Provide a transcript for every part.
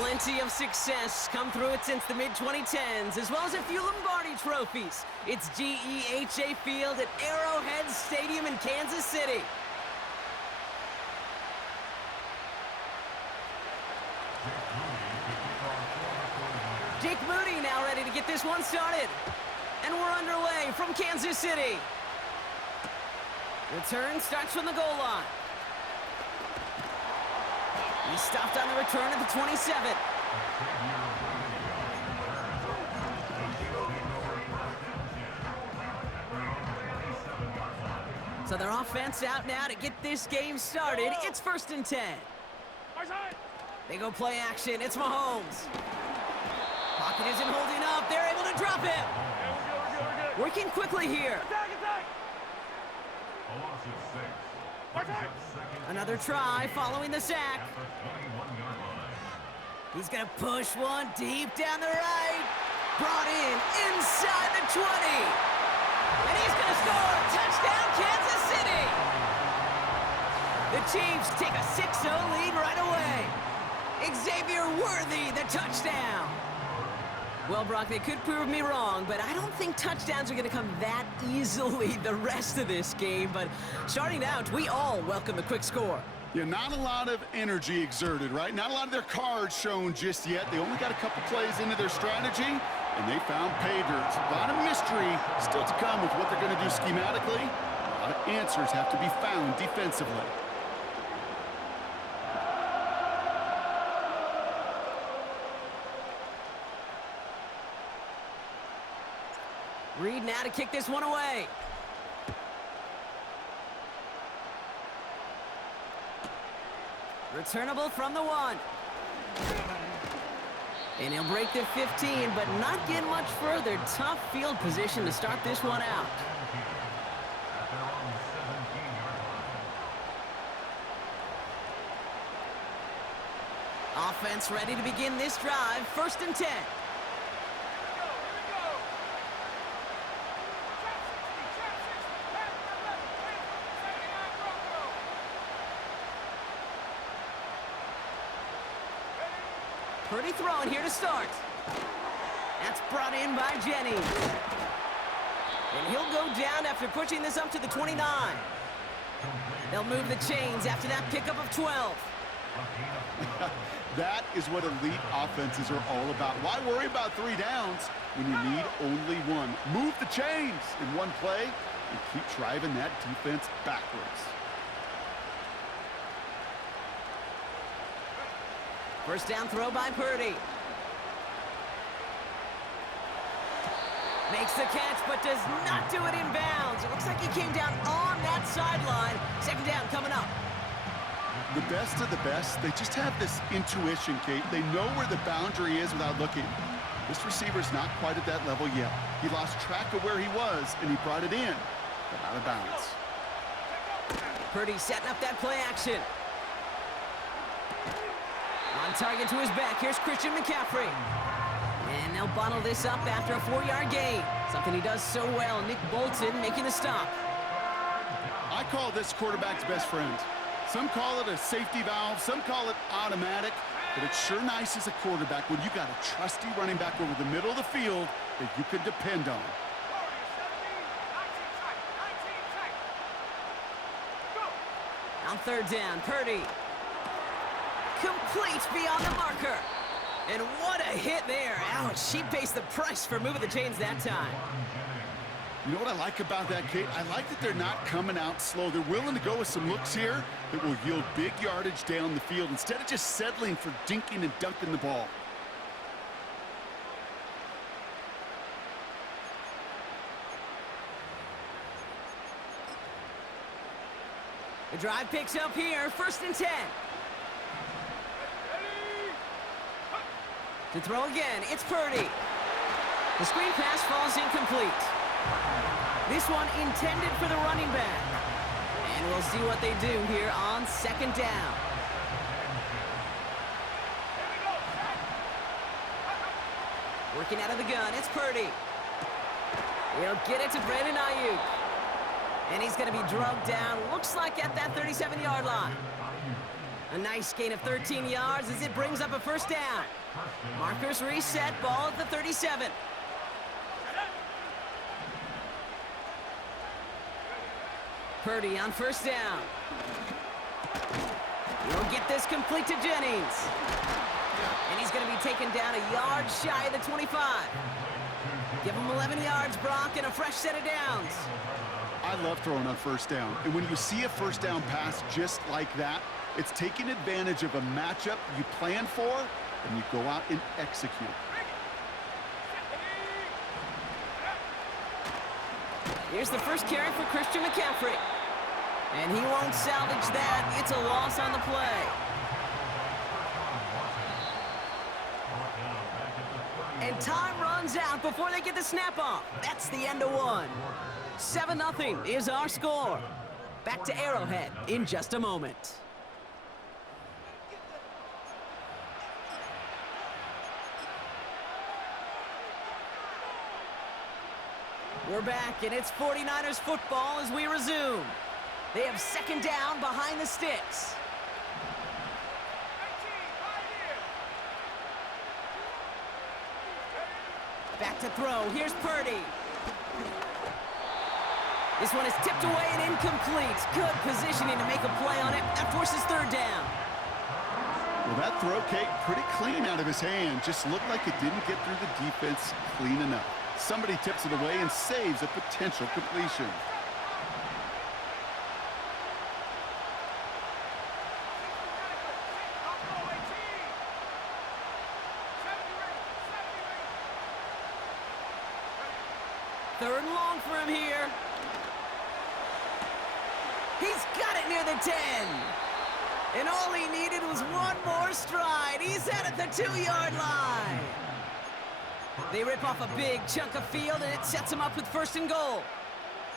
Plenty of success come through it since the mid-2010s, as well as a few Lombardi trophies. It's GEHA Field at Arrowhead Stadium in Kansas City. Jake Moody now ready to get this one started. And we're underway from Kansas City. Return starts from the goal line. He stopped on the return at the 27. So their offense out now to get this game started. It's 1st and 10. They go play action. It's Mahomes. Pocket isn't holding up. They're able to drop him. Working quickly here. Another try following the sack. He's going to push one deep down the right. Brought in inside the 20. And he's going to score. Touchdown, Kansas City. The Chiefs take a 6-0 lead right away. Xavier Worthy, the touchdown. Well, Brock, they could prove me wrong, but I don't think touchdowns are going to come that easily the rest of this game. But starting out, we all welcome the quick score. Yeah, not a lot of energy exerted, right? Not a lot of their cards shown just yet. They only got a couple plays into their strategy, and they found pay dirt. A lot of mystery still to come with what they're going to do schematically. A lot of answers have to be found defensively. Reed now to kick this one away. Returnable from the 1. And he'll break the 15, but not get much further. Tough field position to start this one out. Offense ready to begin this drive. 1st and 10. Pretty throwing here to start. That's brought in by Jennings. And he'll go down after pushing this up to the 29. They'll move the chains after that pickup of 12. That is what elite offenses are all about. Why worry about 3 downs when you need only 1? Move the chains in one play and keep driving that defense backwards. First down throw by Purdy. Makes the catch, but does not do it in bounds. It looks like he came down on that sideline. 2nd down coming up. The best of the best, they just have this intuition, Kate. They know where the boundary is without looking. This receiver's not quite at that level yet. He lost track of where he was, and he brought it in, but out of bounds. Purdy setting up that play action. On target to his back, here's Christian McCaffrey. And they'll bottle this up after a 4-yard gain. Something he does so well. Nick Bolton making the stop. I call this quarterback's best friend. Some call it a safety valve, some call it automatic, but it's sure nice as a quarterback when you got a trusty running back over the middle of the field that you can depend on. On 3rd down, Purdy. Complete beyond the marker. And what a hit there. Ouch, she pays the price for moving the chains that time. You know what I like about that, Kate? I like that they're not coming out slow. They're willing to go with some looks here that will yield big yardage down the field instead of just settling for dinking and dunking the ball. The drive picks up here, 1st and 10. To throw again, it's Purdy. The screen pass falls incomplete. This one intended for the running back. And we'll see what they do here on 2nd down. Working out of the gun, it's Purdy. He'll get it to Brandon Ayuk. And he's going to be drugged down, looks like at that 37-yard line. A nice gain of 13 yards as it brings up a first down. Markers reset, ball at the 37. Purdy on first down. He'll get this complete to Jennings. And he's going to be taken down a yard shy of the 25. Give him 11 yards, Brock, and a fresh set of downs. I love throwing on first down. And when you see a first down pass just like that, it's taking advantage of a matchup you plan for, and you go out and execute. Here's the first carry for Christian McCaffrey. And he won't salvage that. It's a loss on the play. And time runs out before they get the snap off. That's the end of one. 7-0 is our score. Back to Arrowhead in just a moment. We're back, and it's 49ers football as we resume. They have second down behind the sticks. Back to throw. Here's Purdy. This one is tipped away and incomplete. Good positioning to make a play on it. That forces third down. Well, that throw, Kate, pretty clean out of his hand. Just looked like it didn't get through the defense clean enough. Somebody tips it away and saves a potential completion. Third and long for him here. He's got it near the 10. And all he needed was one more stride. He's out at the 2-yard line. They rip off a big chunk of field, and it sets him up with first and goal.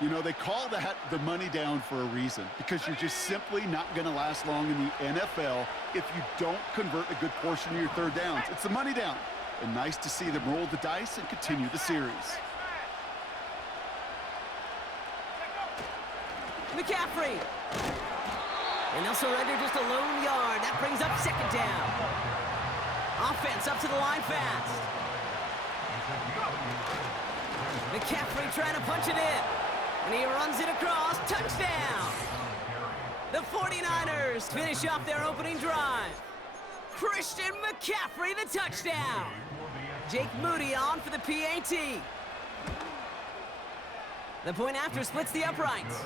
You know, they call that the money down for a reason, because you're just simply not going to last long in the NFL if you don't convert a good portion of your third downs. It's the money down. And nice to see them roll the dice and continue the series. McCaffrey. And they'll surrender just a lone yard. That brings up second down. Offense up to the line fast. McCaffrey trying to punch it in. And he runs it across. Touchdown. The 49ers finish off their opening drive. Christian McCaffrey, the touchdown. Jake Moody on for the PAT. The point after splits the uprights.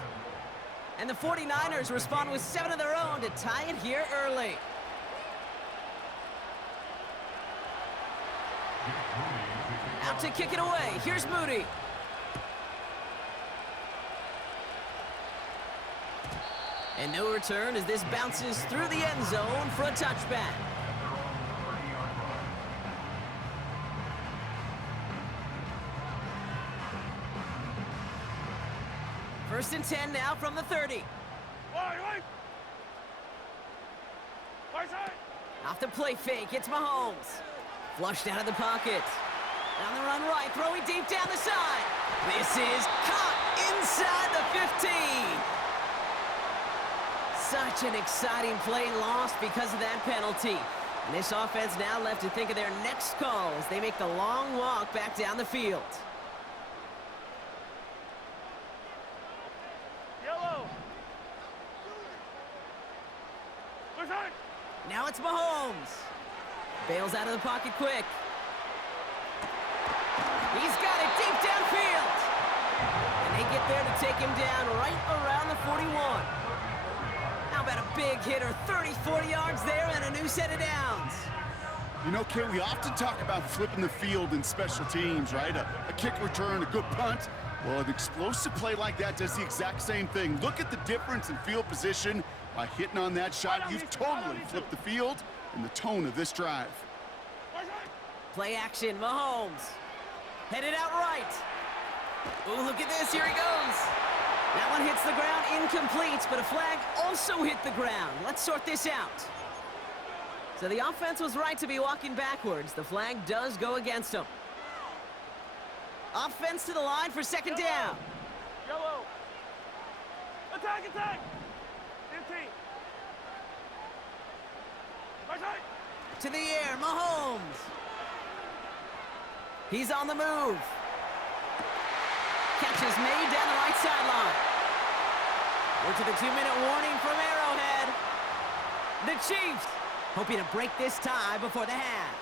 And the 49ers respond with 7 of their own to tie it here early. Out to kick it away. Here's Moody. And no return as this bounces through the end zone for a touchback. First and 10 now from the 30. Off the play fake, it's Mahomes. Flushed out of the pocket. On the run right, throwing deep down the side. This is caught inside the 15. Such an exciting play lost because of that penalty. And this offense now left to think of their next call as they make the long walk back down the field. Now it's Mahomes. Bails out of the pocket quick. He's got it deep downfield. And they get there to take him down right around the 41. How about a big hitter, 30, 40 yards there and a new set of downs. You know, Kate, we often talk about flipping the field in special teams, right? A kick return, a good punt. Well, an explosive play like that does the exact same thing. Look at the difference in field position. By hitting on that shot, you've totally flipped the field and the tone of this drive. Play action, Mahomes. Headed out right. Oh, look at this, here he goes. That one hits the ground, incomplete, but a flag also hit the ground. Let's sort this out. So the offense was right to be walking backwards. The flag does go against them. Offense to the line for second down. Yellow. Attack, attack. 15. To the air, Mahomes. He's on the move. Catch is made down the right sideline. We're to the 2-minute warning from Arrowhead. The Chiefs hoping to break this tie before the half.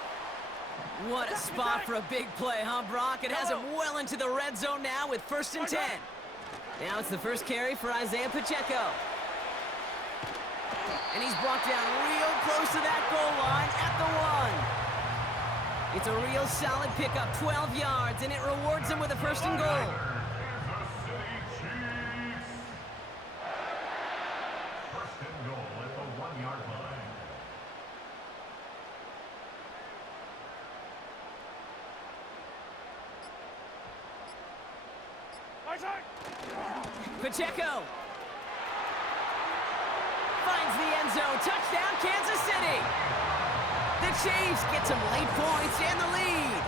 What a spot for a big play, huh, Brock? It has him well into the red zone now with 1st and 10. Now it's the first carry for Isaiah Pacheco. And he's brought down real close to that goal line at the 1. It's a real solid pickup, 12 yards, and it rewards him with a 1st and goal. Pacheco finds the end zone. Touchdown, Kansas City. The Chiefs get some late points and the lead.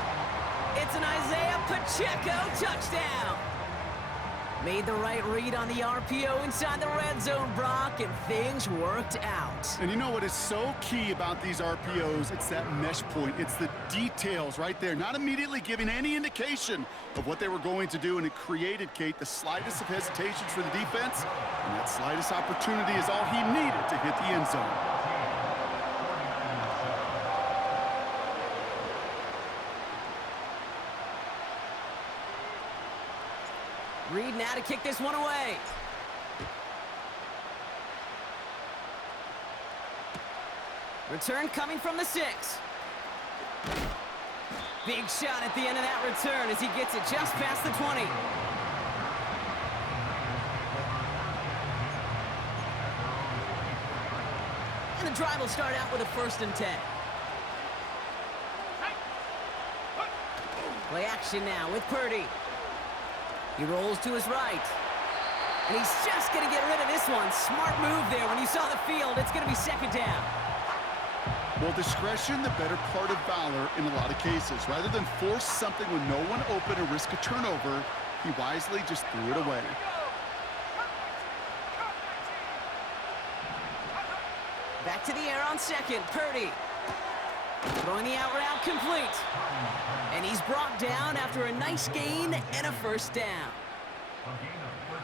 It's an Isaiah Pacheco touchdown. Made the right read on the RPO inside the red zone, Brock, and things worked out. And you know what is so key about these RPOs? It's that mesh point. It's the details right there. Not immediately giving any indication of what they were going to do, and it created, Kate, the slightest of hesitations for the defense, and that slightest opportunity is all he needed to hit the end zone. Reed now to kick this one away. Return coming from the 6. Big shot at the end of that return as he gets it just past the 20. And the drive will start out with a 1st and 10. Play action now with Purdy. He rolls to his right. And he's just going to get rid of this one. Smart move there. When you saw the field, it's going to be 2nd down. Well, discretion, the better part of valor in a lot of cases. Rather than force something with no one open and risk a turnover, he wisely just threw it away. Back to the air on 2nd. Purdy. Throwing the out route complete. And he's brought down after a nice gain and a 1st down.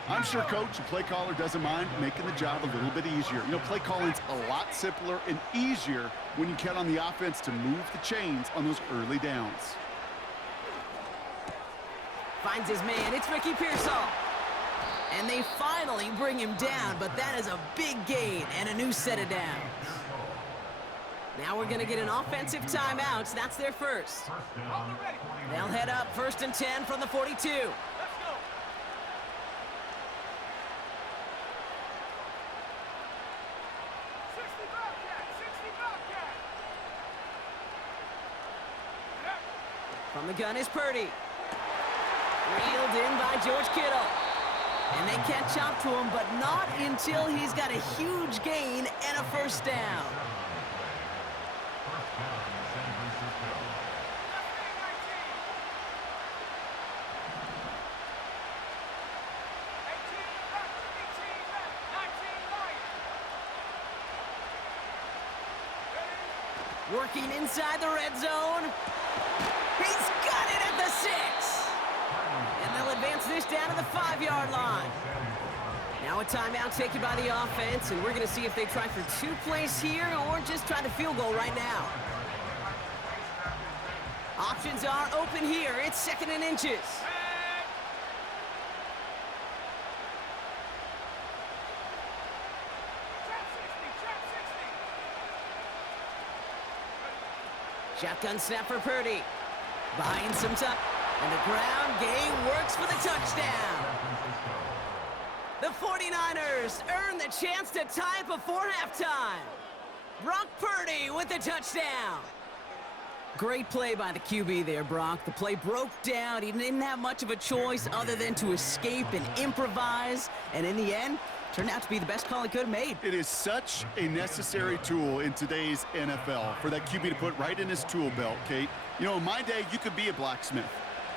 I'm sure Coach and play caller doesn't mind making the job a little bit easier. You know, play calling's a lot simpler and easier when you count on the offense to move the chains on those early downs. Finds his man. It's Ricky Pearsall. And they finally bring him down, but that is a big gain and a new set of downs. Now we're going to get an offensive timeout. That's their first. They'll head up 1st and 10 from the 42. From the gun is Purdy. Reeled in by George Kittle. And they catch up to him, but not until he's got a huge gain and a 1st down. Working inside the red zone. He's got it at the 6. And they'll advance this down to the 5-yard line. Now a timeout taken by the offense, and we're going to see if they try for 2 plays here or just try the field goal right now. Options are open here. It's 2nd and inches. Shotgun snap for Purdy. Buying some time. And the ground game works for the touchdown. The 49ers earn the chance to tie it before halftime. Brock Purdy with the touchdown. Great play by the QB there, Brock. The play broke down. He didn't have much of a choice other than to escape and improvise. And in the end, turned out to be the best call he could have made. It is such a necessary tool in today's NFL for that QB to put right in his tool belt, Kate. You know, in my day, you could be a blacksmith.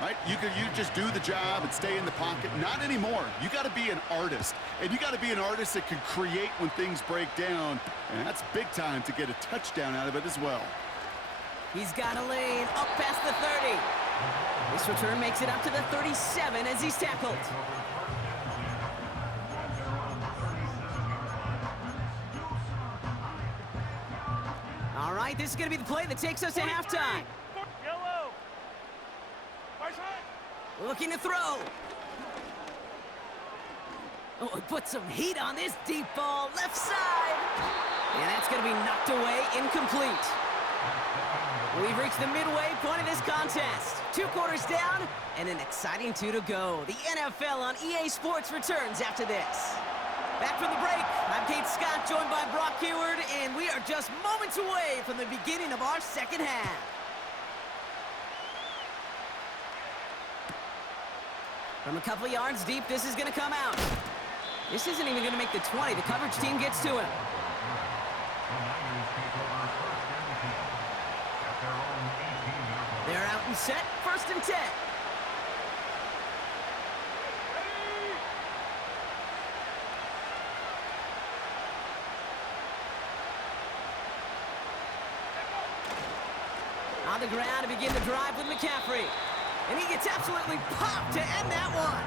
right? You just do the job and stay in the pocket. Not anymore. You got to be an artist, and you got to be an artist that can create when things break down, and that's big time to get a touchdown out of it as well. He's got a lane up past the 30. This return makes it up to the 37 as he's tackled. All right, this is going to be the play that takes us to halftime. Yellow. Looking to throw. Oh, he put some heat on this deep ball, left side. And that's going to be knocked away, incomplete. We've reached the midway point of this contest. 2 quarters down and an exciting 2 to go. The NFL on EA Sports returns after this. Back from the break, I'm Kate Scott, joined by Brock Hayward, and we are just moments away from the beginning of our second half. From a couple of yards deep, this is going to come out. This isn't even going to make the 20. The coverage team gets to him. They're out and set, 1st and 10. On the ground to begin the drive with McCaffrey. And he gets absolutely popped to end that one.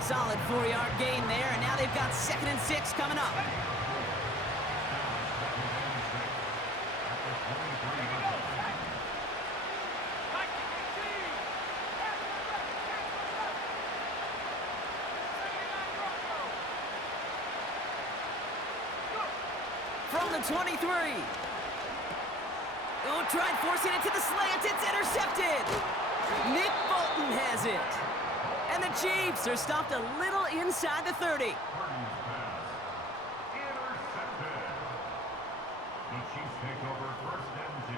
Solid 4-yard gain there, and now they've got 2nd and 6 coming up. From the 23. Oh, tried forcing it to the slant. It's intercepted. Nick Bolton has it. And the Chiefs are stopped a little inside the 30. Intercepted. The Chiefs take over 1st and 10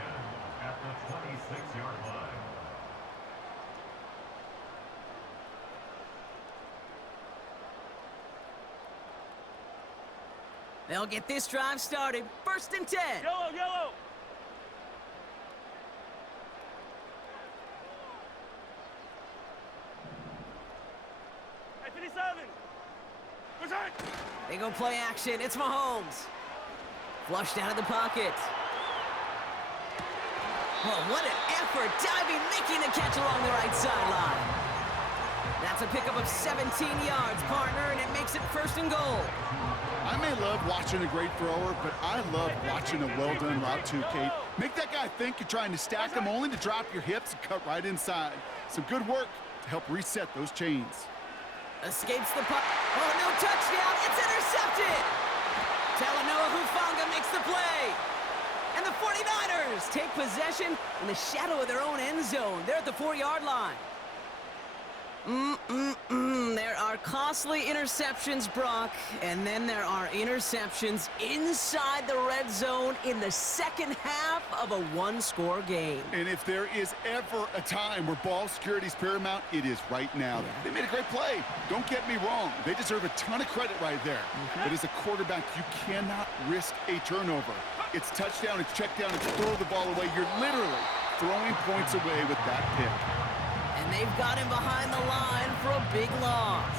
at the 26-yard line. They'll get this drive started. 1st and 10. Yellow, yellow. Hey, 57. Return. They go play action. It's Mahomes. Flushed out of the pocket. Oh, what an effort. Diving, making a catch along the right sideline. That's a pickup of 17 yards, partner, and it makes it 1st and goal. I may love watching a great thrower, but I love watching a well-done route too, Kate. Make that guy think you're trying to stack him only to drop your hips and cut right inside. Some good work to help reset those chains. Escapes the puck. Oh, no touchdown. It's intercepted. Talanoa Hufanga makes the play. And the 49ers take possession in the shadow of their own end zone. They're at the 4-yard line. There are costly interceptions, Brock, and then there are interceptions inside the red zone in the second half of a 1-score game. And if there is ever a time where ball security is paramount, it is right now. They made a great play. Don't get me wrong. They deserve a ton of credit right there. But as a quarterback, you cannot risk a turnover. It's touchdown, it's check down, it's throw the ball away. You're literally throwing points away with that pick. And they've got him behind the line for a big loss.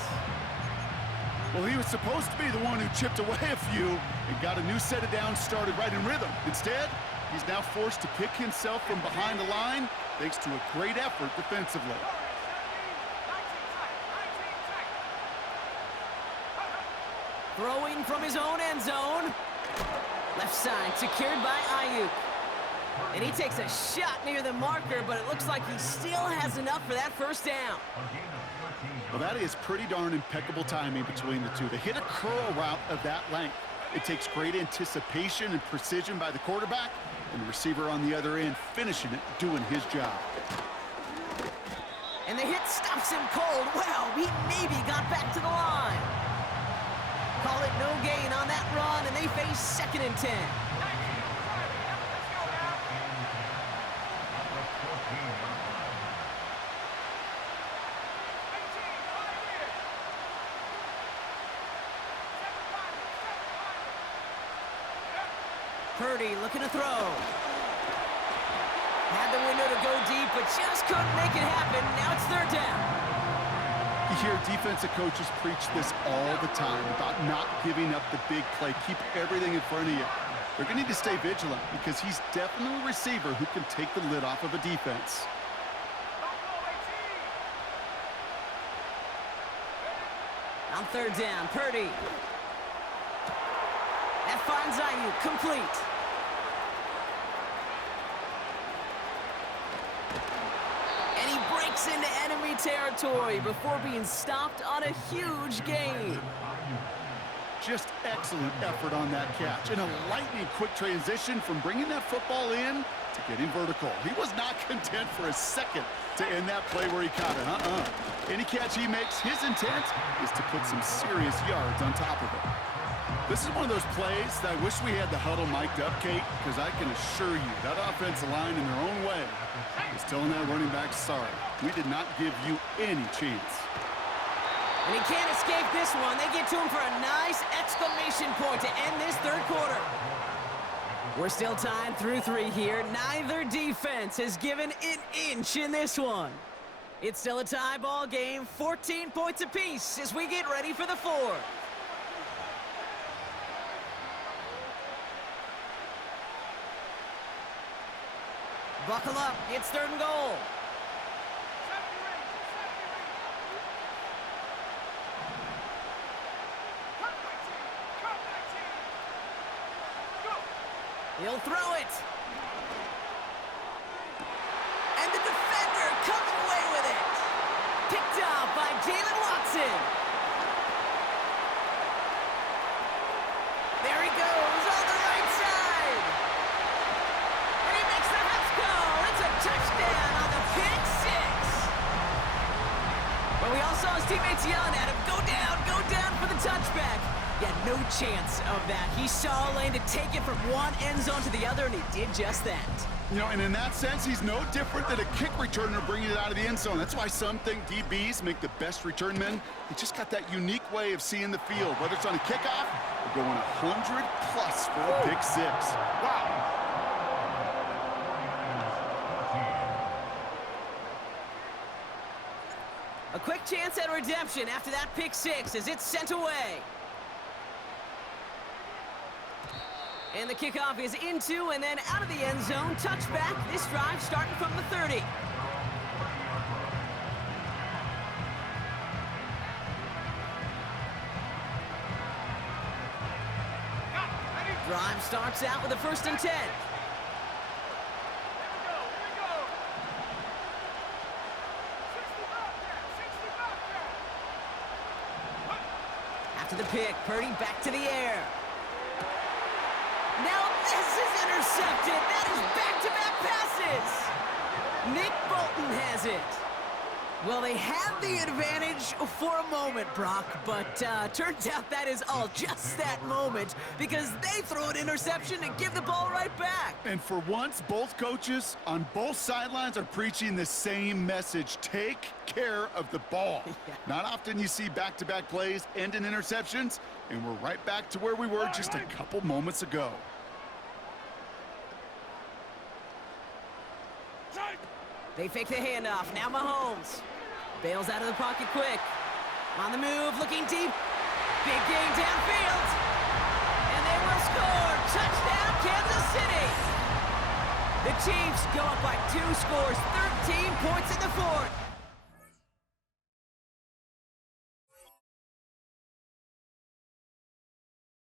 Well, he was supposed to be the one who chipped away a few and got a new set of downs started right in rhythm. Instead, he's now forced to pick himself from behind the line thanks to a great effort defensively. Throwing from his own end zone. Left side secured by Ayuk. And he takes a shot near the marker, but it looks like he still has enough for that 1st down. Well, that is pretty darn impeccable timing between the two. They hit a curl route of that length. It takes great anticipation and precision by the quarterback, and the receiver on the other end finishing it, doing his job. And the hit stops him cold. Wow, he maybe got back to the line. Call it no gain on that run, and they face 2nd and 10. Purdy looking to throw. Had the window to go deep, but just couldn't make it happen. Now it's third down. You hear defensive coaches preach this all the time about not giving up the big play. Keep everything in front of you. They're going to need to stay vigilant because he's definitely a receiver who can take the lid off of a defense. On third down, Purdy. That finds Ayuk, complete. And he breaks into enemy territory before being stopped on a huge gain. Just excellent effort on that catch. And a lightning quick transition from bringing that football in to getting vertical. He was not content for a second to end that play where he caught it. Any catch he makes, his intent is to put some serious yards on top of it. This is one of those plays that I wish we had the huddle mic'd up, Kate, because I can assure you that offensive line in their own way is telling that running back, sorry, we did not give you any chance. And he can't escape this one. They get to him for a nice exclamation point to end this third quarter. We're still tied through 3 here. Neither defense has given an inch in this one. It's still a tie ball game, 14 points apiece as we get ready for the fourth. Buckle up, it's third and goal. He'll throw it. And the defender comes away with it. Picked off by Jalen Watson. There he goes on the right side. And he makes the house call. It's a touchdown on the pick six. But we all saw his teammates yelling at him, go down for the touchback. Yeah, no chance of that. He saw a lane to take it from one end zone to the other, and he did just that. You know, and in that sense, he's no different than a kick returner bringing it out of the end zone. That's why some think DBs make the best return men. They just got that unique way of seeing the field, whether it's on a kickoff or going 100 plus for a pick six. Wow. A quick chance at redemption after that pick six as it's sent away. And the kickoff is into and then out of the end zone. Touchback. This drive starting from the 30. Drive starts out with a 1st and 10. After the pick, Purdy back to the air. Now this is intercepted. That is back-to-back passes. Nick Bolton has it. Well, they had the advantage for a moment, Brock, but turns out that is all just that moment because they throw an interception and give the ball right back. And for once, both coaches on both sidelines are preaching the same message. Take care of the ball. Yeah. Not often you see back-to-back plays end in interceptions, and we're right back to where we were just a couple moments ago. They fake the handoff. Now Mahomes bails out of the pocket quick. On the move, looking deep. Big gain downfield. And they will score. Touchdown, Kansas City. The Chiefs go up by 2 scores, 13 points in the fourth.